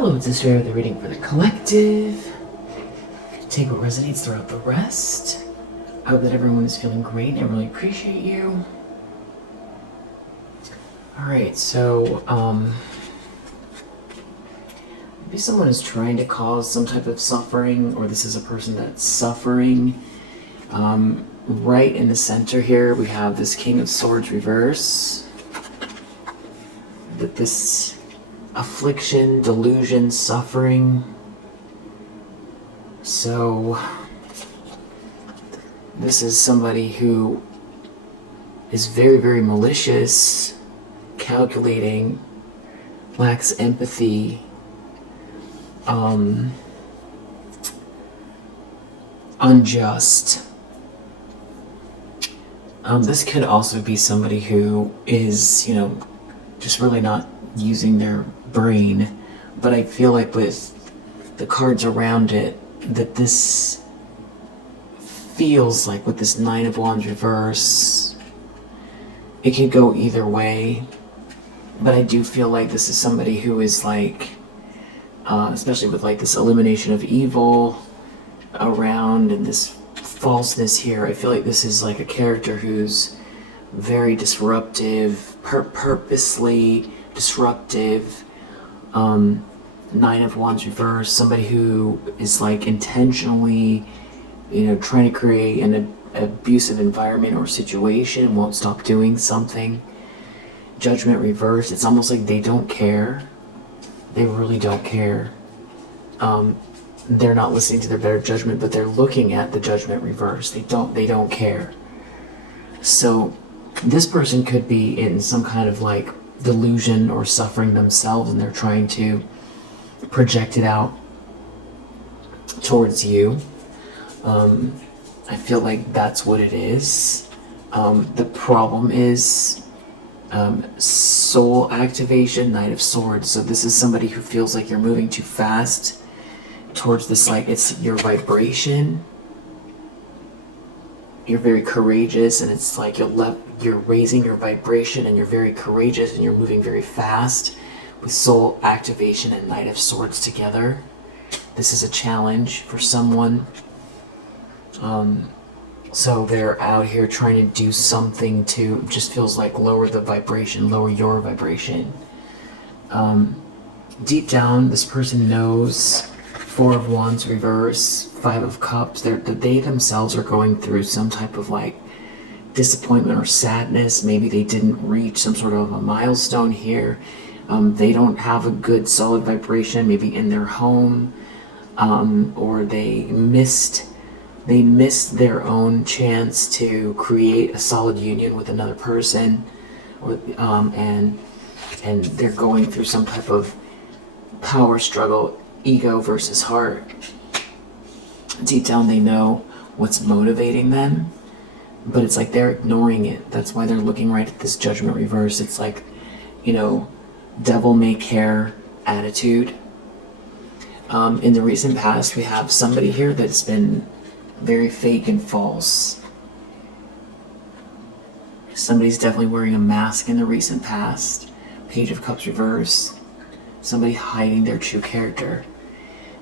Hello, it's Insta with a reading for the collective. Take what resonates throughout the rest. I hope that everyone is feeling great and I really appreciate you. Alright, so, maybe someone is trying to cause some type of suffering, or this is a person that's suffering. Right in the center here, we have this King of Swords reverse. That this affliction, delusion, suffering. So this is somebody who is very, very malicious, calculating, lacks empathy, unjust. This could also be somebody who is, just really not using their brain, but I feel like with the cards around it, that this feels like with this Nine of Wands reverse, it could go either way, but I do feel like this is somebody who is like, especially with like this elimination of evil around and this falseness here, I feel like this is like a character who's very disruptive, purposely disruptive. Nine of Wands reverse, somebody who is like intentionally, trying to create an abusive environment or situation, won't stop doing something. Judgment reverse, it's almost like they don't care. They really don't care. They're not listening to their better judgment, but they're looking at the Judgment reverse. They don't care. So this person could be in some kind of like delusion or suffering themselves, and they're trying to project it out towards you. I feel like that's what it is. The problem is soul activation, Knight of Swords. So this is somebody who feels like you're moving too fast towards this, like it's your vibration. You're very courageous, and it's like you're raising your vibration, and you're very courageous, and you're moving very fast with soul activation and Knight of Swords together. This is a challenge for someone. So they're out here trying to do something to, just feels like lower the vibration, lower your vibration. Deep down, this person knows. Four of Wands reverse, Five of Cups, they themselves are going through some type of like disappointment or sadness. Maybe they didn't reach some sort of a milestone here. They don't have a good solid vibration maybe in their home, or they missed their own chance to create a solid union with another person, and they're going through some type of power struggle, ego versus heart. Deep down they know what's motivating them, but it's like they're ignoring it. That's why they're looking right at this Judgment reverse. It's like, devil may care attitude. In the recent past, we have somebody here that's been very fake and false. Somebody's definitely wearing a mask in the recent past. Page of Cups reverse. Somebody hiding their true character.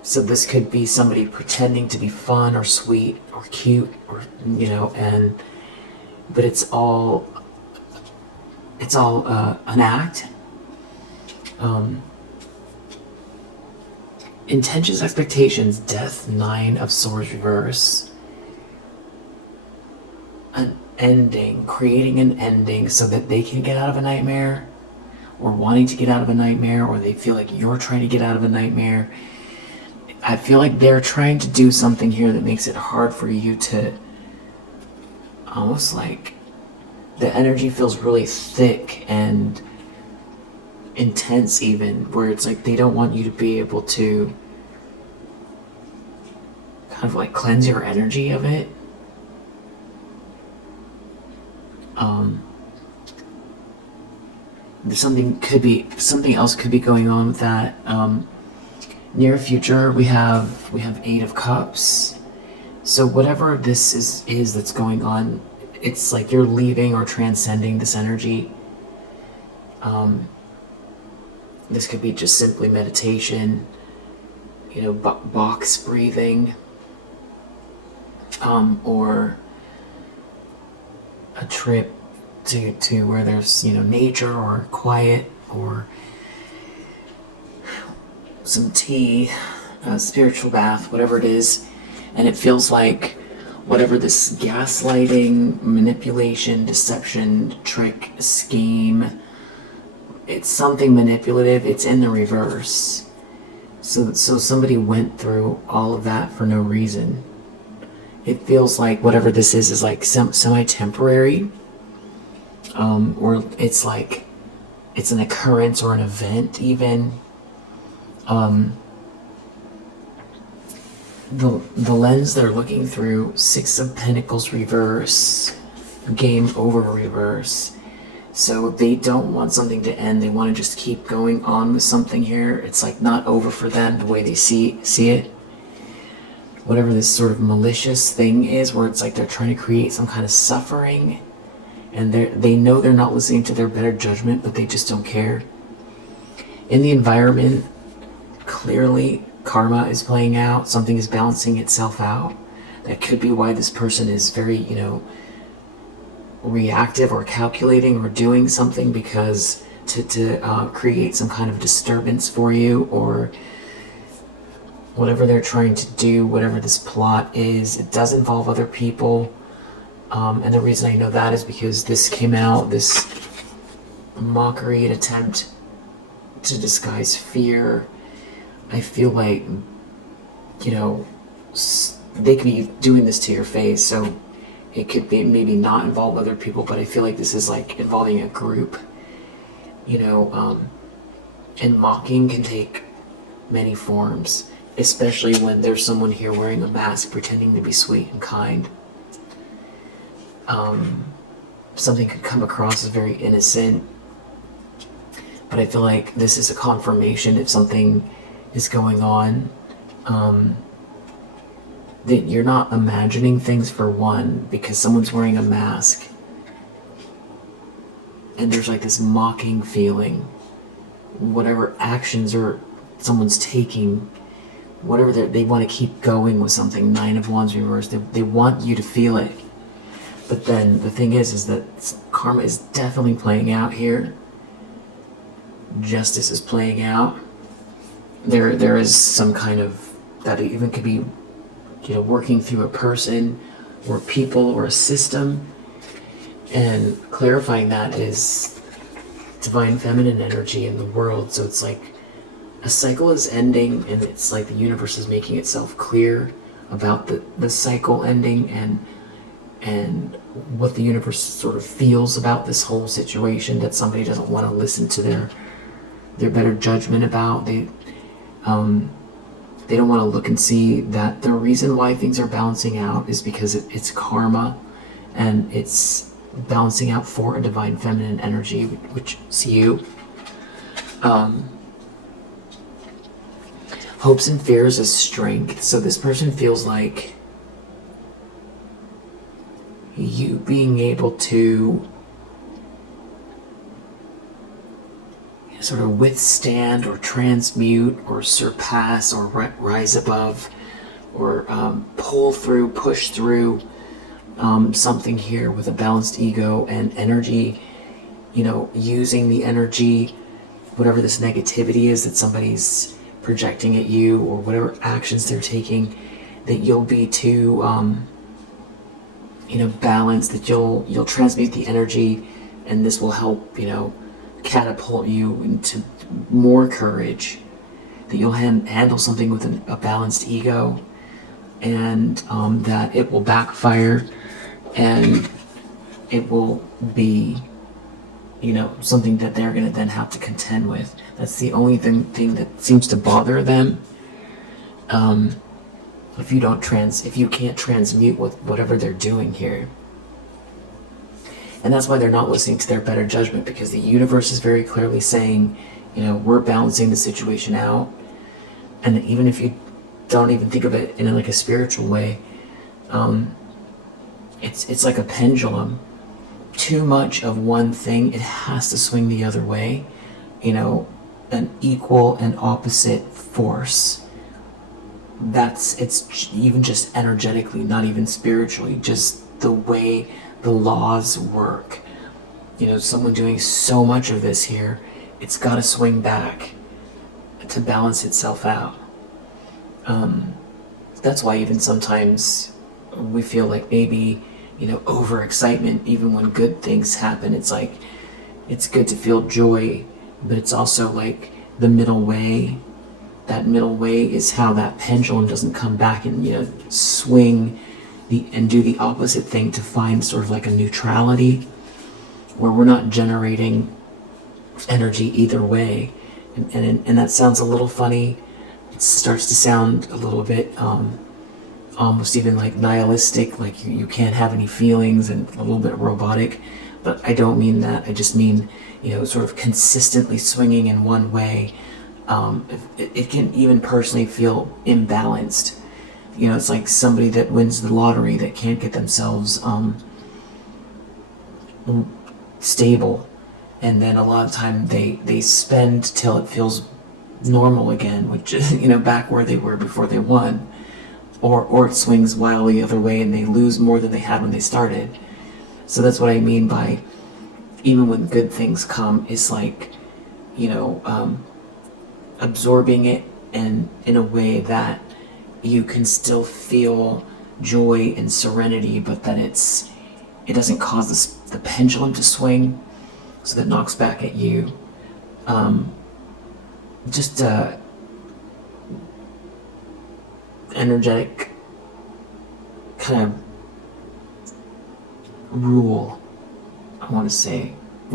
So this could be somebody pretending to be fun or sweet or cute, or but it's all an act. Intentions, expectations, death, Nine of Swords reverse. An ending, creating an ending so that they can get out of a nightmare, or wanting to get out of a nightmare, or they feel like you're trying to get out of a nightmare. I feel like they're trying to do something here that makes it hard for you to, almost like the energy feels really thick and intense even, where it's like they don't want you to be able to kind of like cleanse your energy of it. There's something else could be going on with that. Near future, we have Eight of Cups. So whatever this is that's going on, it's like you're leaving or transcending this energy. This could be just simply meditation, box breathing, or a trip to where there's, nature or quiet, or some tea, a spiritual bath, whatever it is. And it feels like whatever this gaslighting, manipulation, deception, trick, scheme, it's something manipulative, it's in the reverse. So somebody went through all of that for no reason. It feels like whatever this is like semi-temporary, or it's like it's an occurrence or an event even. The lens they're looking through, Six of Pentacles reverse, game over reverse. So they don't want something to end. They want to just keep going on with something here. It's like not over for them the way they see it. Whatever this sort of malicious thing is, where it's like they're trying to create some kind of suffering, and they know they're not listening to their better judgment, but they just don't care. In the environment, clearly karma is playing out. Something is balancing itself out. That could be why this person is very, reactive or calculating or doing something, because to create some kind of disturbance for you, or whatever they're trying to do, whatever this plot is. It does involve other people. And the reason I know that is because this came out, this mockery, an attempt to disguise fear. I feel like, they could be doing this to your face, so it could be maybe not involve other people, but I feel like this is like involving a group, and mocking can take many forms, especially when there's someone here wearing a mask pretending to be sweet and kind. Something could come across as very innocent, but I feel like this is a confirmation if something is going on, that you're not imagining things, for one, because someone's wearing a mask and there's like this mocking feeling. Whatever actions or someone's taking, whatever they want to keep going with something. Nine of Wands reversed. They want you to feel it. But then the thing is that karma is definitely playing out here. Justice is playing out. There is some kind of, that it even could be, working through a person or people or a system. And clarifying that is divine feminine energy in the world. So it's like a cycle is ending, and it's like the universe is making itself clear about the cycle ending, and what the universe sort of feels about this whole situation, that somebody doesn't want to listen to their better judgment about. They don't want to look and see that the reason why things are balancing out is because it's karma, and it's balancing out for a divine feminine energy, which is you. Hopes and fears as strength. So this person feels like you being able to sort of withstand or transmute or surpass or rise above, or pull through, push through something here with a balanced ego and energy, using the energy, whatever this negativity is that somebody's projecting at you, or whatever actions they're taking, that you'll be too balanced, that you'll transmute the energy, and this will help catapult you into more courage, that you'll handle something with a balanced ego, and that it will backfire, and it will be something that they're going to then have to contend with. That's the only thing that seems to bother them. If you can't transmute with whatever they're doing here. And that's why they're not listening to their better judgment, because the universe is very clearly saying, we're balancing the situation out. And even if you don't even think of it in like a spiritual way, it's like a pendulum. Too much of one thing, it has to swing the other way. an equal and opposite force. It's even just energetically, not even spiritually, just the way the laws work. Someone doing so much of this here, it's got to swing back to balance itself out. That's why even sometimes we feel like maybe, overexcitement, even when good things happen. It's like, it's good to feel joy, but it's also like the middle way. That middle way is how that pendulum doesn't come back and, swing and do the opposite thing to find sort of like a neutrality where we're not generating energy either way. And that sounds a little funny. It starts to sound a little bit almost even like nihilistic, like you can't have any feelings, and a little bit robotic. But I don't mean that. I just mean, sort of consistently swinging in one way. It can even personally feel imbalanced. It's like somebody that wins the lottery that can't get themselves stable, and then a lot of time they spend till it feels normal again, which is back where they were before they won, or it swings wildly the other way and they lose more than they had when they started. So that's what I mean by, even when good things come, it's like, absorbing it, and in a way that you can still feel joy and serenity, but that it doesn't cause the pendulum to swing, so that knocks back at you. Just energetic kind of rule, I want to say, a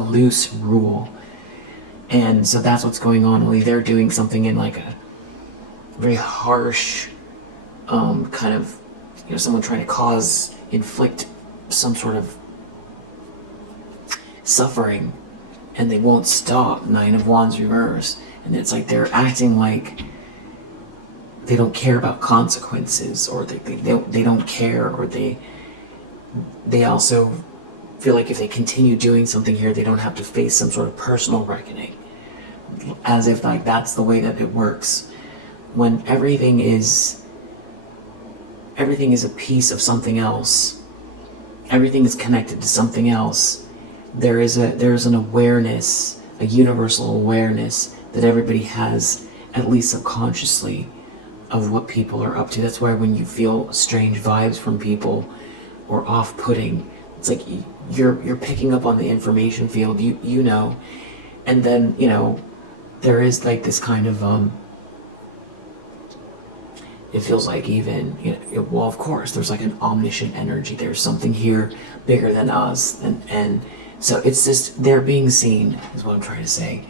loose rule. And so that's what's going on. Only they're doing something in like a very harsh kind of, someone trying to inflict some sort of suffering, and they won't stop. 9 of Wands reverse, and it's like they're acting like they don't care about consequences, or they don't care, or they also feel like if they continue doing something here, they don't have to face some sort of personal reckoning, as if like that's the way that it works, when everything is a piece of something else. Everything is connected to something else. There's an awareness, a universal awareness that everybody has, at least subconsciously, of what people are up to. That's why when you feel strange vibes from people or off-putting, it's like you're picking up on the information field, and then there is like this kind of it feels like even well, of course there's like an omniscient energy. There's something here bigger than us, and so it's just they're being seen, is what I'm trying to say.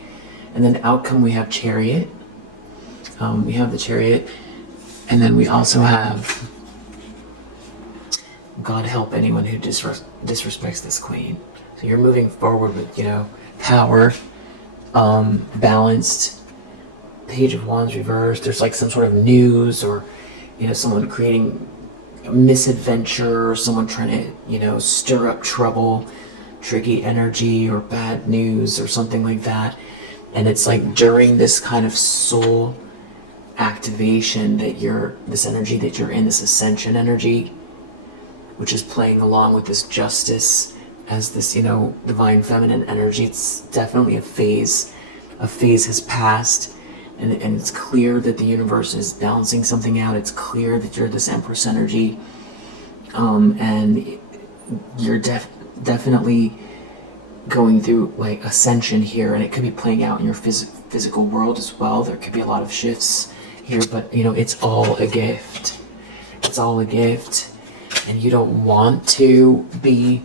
And then outcome, we have Chariot. We have the Chariot, and then we also have God help anyone who disrespects this Queen. So you're moving forward with power, balanced. Page of Wands reversed. There's like some sort of news, or someone creating a misadventure, or someone trying to stir up trouble, tricky energy, or bad news, or something like that. And it's like during this kind of soul activation that this energy that you're in, this ascension energy, which is playing along with this justice as this divine feminine energy. It's definitely a phase has passed, and it's clear that the universe is balancing something out. It's clear that you're this Empress energy, and you're definitely going through like ascension here, and it could be playing out in your physical world as well. There could be a lot of shifts here, but it's all a gift. It's all a gift, and you don't want to be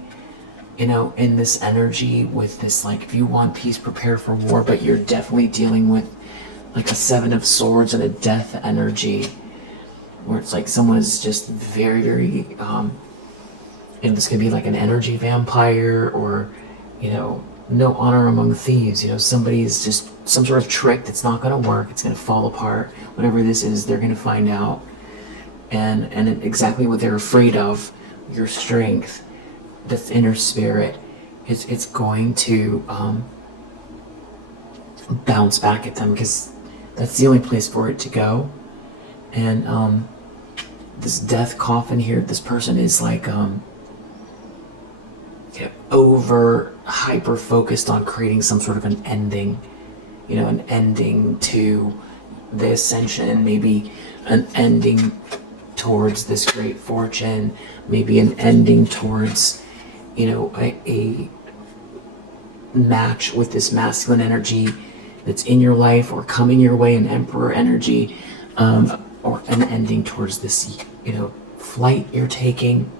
in this energy with this, like, if you want peace, prepare for war, but you're definitely dealing with like a 7 of Swords and a death energy, where it's like someone is just very, very, this could be like an energy vampire, or, no honor among thieves. Somebody is just some sort of trick that's not going to work. It's going to fall apart. Whatever this is, they're going to find out. And exactly what they're afraid of, your strength, this inner spirit, it's going to bounce back at them, because that's the only place for it to go. And this death coffin here, this person is like over hyper focused on creating some sort of an ending, an ending to the ascension, maybe an ending towards this great fortune, maybe an ending towards, a match with this masculine energy that's in your life or coming your way, an emperor energy, or an ending towards this, flight you're taking.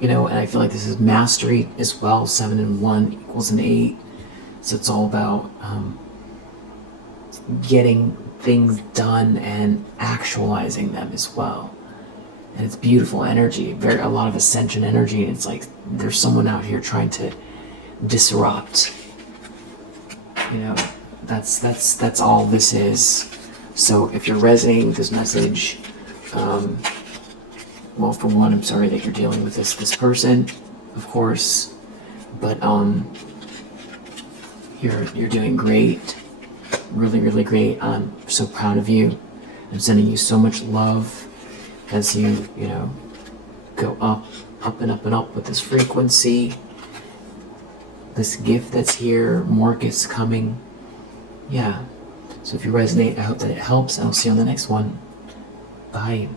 And I feel like this is mastery as well. 7 and 1 equals an 8. So it's all about getting things done and actualizing them as well. And it's beautiful energy, a lot of ascension energy. And it's like there's someone out here trying to disrupt. That's all this is. So if you're resonating with this message, well, for one, I'm sorry that you're dealing with this person, of course, but you're doing great, really, really great. I'm so proud of you. I'm sending you so much love as you go up and up and up with this frequency, this gift that's here, more gifts coming. Yeah. So if you resonate, I hope that it helps, and I'll see you on the next one. Bye.